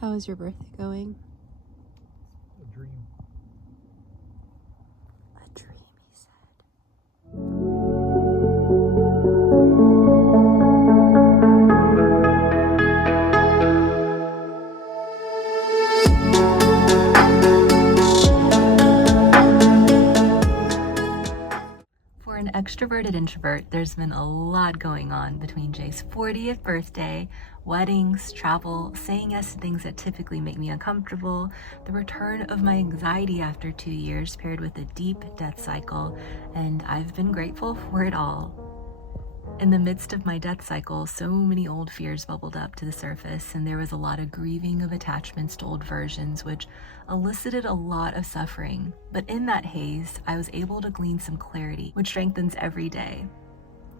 How is your birthday going? A dream. A dream, he said. For an extroverted introvert, there's been a lot going on between Jay's 40th birthday, weddings, travel, saying yes to things that typically make me uncomfortable, the return of my anxiety after 2 years paired with a deep death cycle, and I've been grateful for it all. In the midst of my death cycle, so many old fears bubbled up to the surface, and there was a lot of grieving of attachments to old versions, which elicited a lot of suffering. But in that haze, I was able to glean some clarity, which strengthens every day.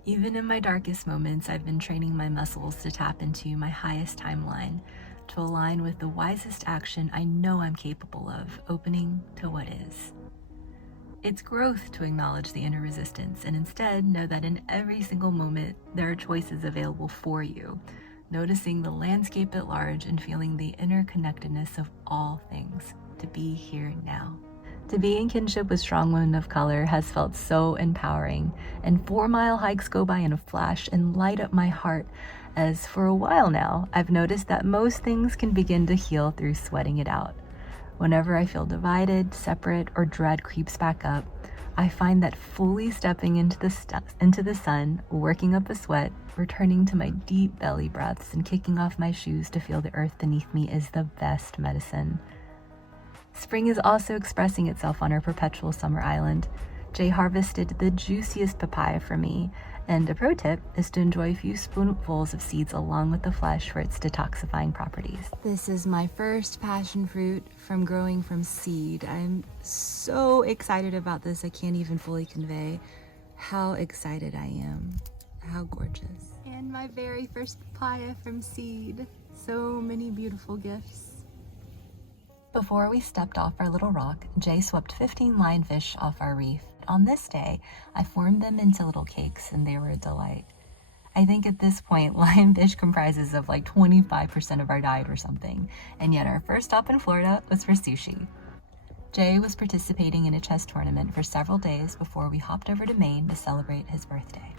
Even in my darkest moments, I've been training my muscles to tap into my highest timeline, to align with the wisest action I know I'm capable of, opening to what is. It's growth to acknowledge the inner resistance and instead know that in every single moment, there are choices available for you, noticing the landscape at large and feeling the interconnectedness of all things, to be here now. To be in kinship with strong women of color has felt so empowering, and 4-mile hikes go by in a flash and light up my heart, as for a while now, I've noticed that most things can begin to heal through sweating it out. Whenever I feel divided, separate, or dread creeps back up, I find that fully stepping into the sun, working up a sweat, returning to my deep belly breaths, and kicking off my shoes to feel the earth beneath me is the best medicine. Spring is also expressing itself on our perpetual summer island. Jay harvested the juiciest papaya for me, and a pro tip is to enjoy a few spoonfuls of seeds along with the flesh for its detoxifying properties. This is my first passion fruit from growing from seed. I'm so excited about this. I can't even fully convey how excited I am. How gorgeous. And my very first papaya from seed. So many beautiful gifts. Before we stepped off our little rock, Jay swept 15 lionfish off our reef. On this day, I formed them into little cakes and they were a delight. I think at this point, lionfish comprises of like 25% of our diet or something, and yet our first stop in Florida was for sushi. Jay was participating in a chess tournament for several days before we hopped over to Maine to celebrate his birthday.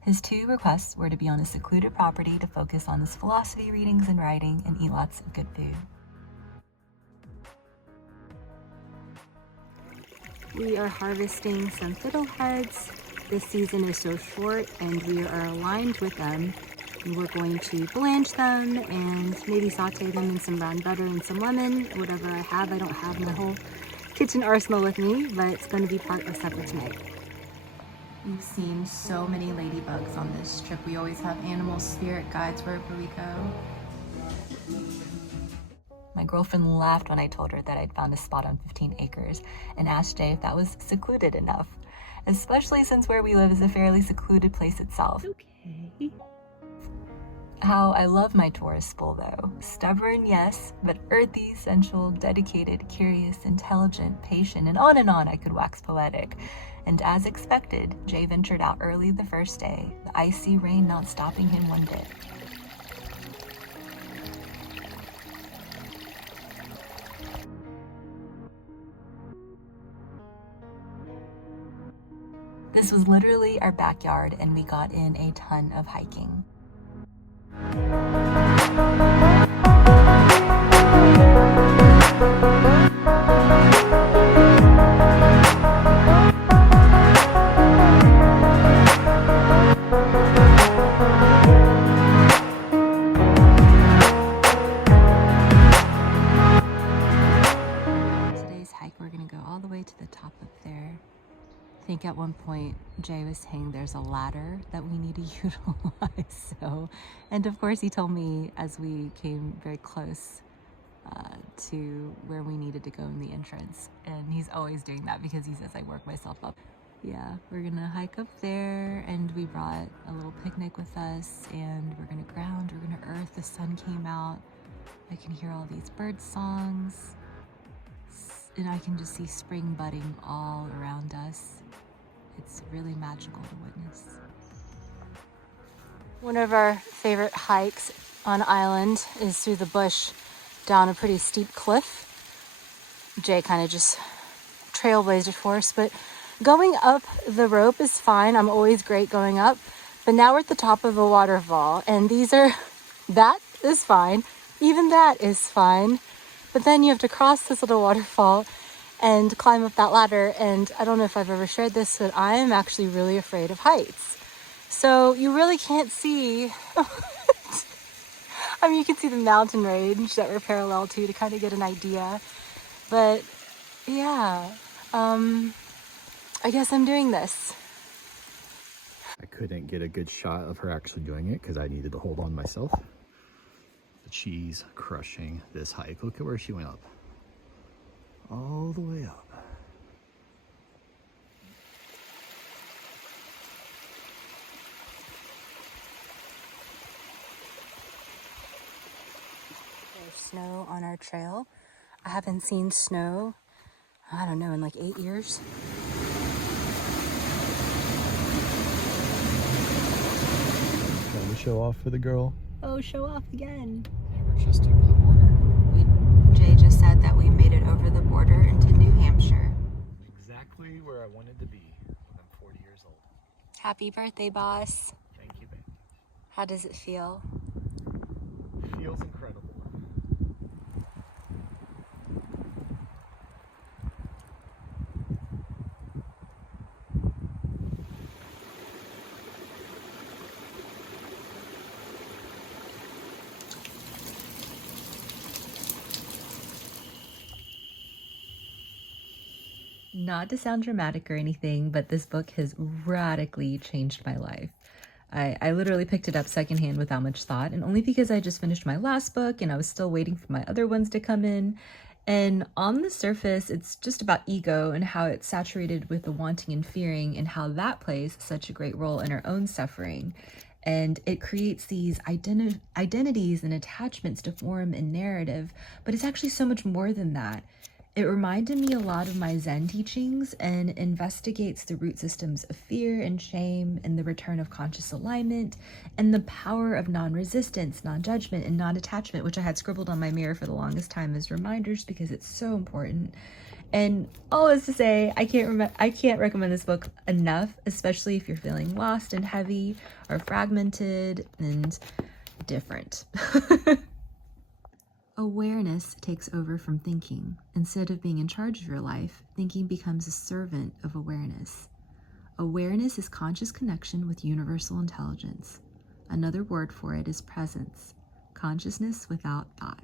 His 2 requests were to be on a secluded property to focus on his philosophy readings and writing and eat lots of good food. We are harvesting some fiddleheads. This season is so short and we are aligned with them. And we're going to blanch them and maybe saute them in some brown butter and some lemon, whatever I have. I don't have my whole kitchen arsenal with me, but it's going to be part of supper tonight. We've seen so many ladybugs on this trip. We always have animal spirit guides wherever we go. My girlfriend laughed when I told her that I'd found a spot on 15 acres and asked Jay if that was secluded enough, especially since where we live is a fairly secluded place itself. Okay. How I love my tourist spool though. Stubborn, yes, but earthy, sensual, dedicated, curious, intelligent, patient, and on I could wax poetic. And as expected, Jay ventured out early the first day, the icy rain not stopping him one bit. This was literally our backyard and we got in a ton of hiking. Today's hike, we're gonna go all the way to the top up there. I think at one point Jay was saying there's a ladder that we need to utilize. And of course he told me as we came very close to where we needed to go in the entrance. And he's always doing that because he says I work myself up. Yeah, we're gonna hike up there and we brought a little picnic with us and we're gonna ground, we're gonna earth. The sun came out. I can hear all these bird songs and I can just see spring budding all around us. It's really magical to witness. One of our favorite hikes on island is through the bush down a pretty steep cliff. Jay kind of just trailblazed it for us, but going up the rope is fine. I'm always great going up, but now we're at the top of a waterfall, and that is fine. Even that is fine. But then you have to cross this little waterfall and climb up that ladder. And I don't know if I've ever shared this, but I am actually really afraid of heights. So you really can't see. I mean, you can see the mountain range that we're parallel to kind of get an idea. But yeah, I guess I'm doing this. I couldn't get a good shot of her actually doing it because I needed to hold on myself. But she's crushing this hike. Look at where she went up. All the way up. There's snow on our trail. I haven't seen snow, I don't know, in like 8 years. Trying to show off for the girl. Oh, show off again. Yeah, we're just over the border. Jay just said that we made it over the border into New Hampshire. Exactly where I wanted to be when I'm 40 years old. Happy birthday, boss. Thank you, babe. How does it feel? Feels incredible. Not to sound dramatic or anything, but this book has radically changed my life. I literally picked it up secondhand without much thought, and only because I just finished my last book and I was still waiting for my other ones to come in. And on the surface, it's just about ego and how it's saturated with the wanting and fearing, and how that plays such a great role in our own suffering. And it creates these identities and attachments to form and narrative, but it's actually so much more than that. It reminded me a lot of my Zen teachings and investigates the root systems of fear and shame and the return of conscious alignment and the power of non-resistance, non-judgment, and non-attachment, which I had scribbled on my mirror for the longest time as reminders because it's so important. And all is to say, I can't recommend this book enough, especially if you're feeling lost and heavy or fragmented and different. Awareness takes over from thinking. Instead of being in charge of your life, thinking becomes a servant of awareness. Awareness is conscious connection with universal intelligence. Another word for it is presence, consciousness without thought.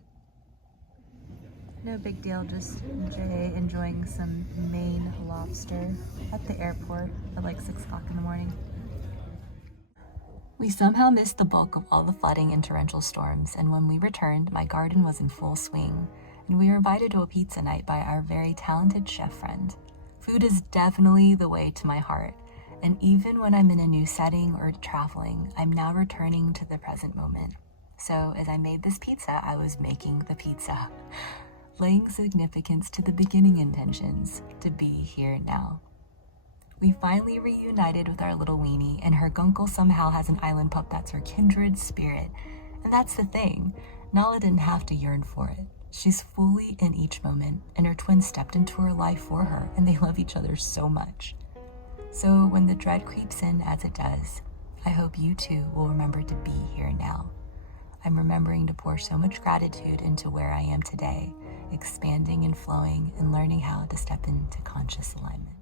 No big deal, just Jay enjoying some Maine lobster at the airport at like 6 o'clock in the morning. We somehow missed the bulk of all the flooding and torrential storms, and when we returned, my garden was in full swing, and we were invited to a pizza night by our very talented chef friend. Food is definitely the way to my heart, and even when I'm in a new setting or traveling, I'm now returning to the present moment. So as I made this pizza, I was making the pizza, laying significance to the beginning intentions, to be here now. We finally reunited with our little weenie, and her gunkle somehow has an island pup that's her kindred spirit. And that's the thing, Nala didn't have to yearn for it. She's fully in each moment, and her twin stepped into her life for her, and they love each other so much. So when the dread creeps in, as it does, I hope you too will remember to be here now. I'm remembering to pour so much gratitude into where I am today, expanding and flowing and learning how to step into conscious alignment.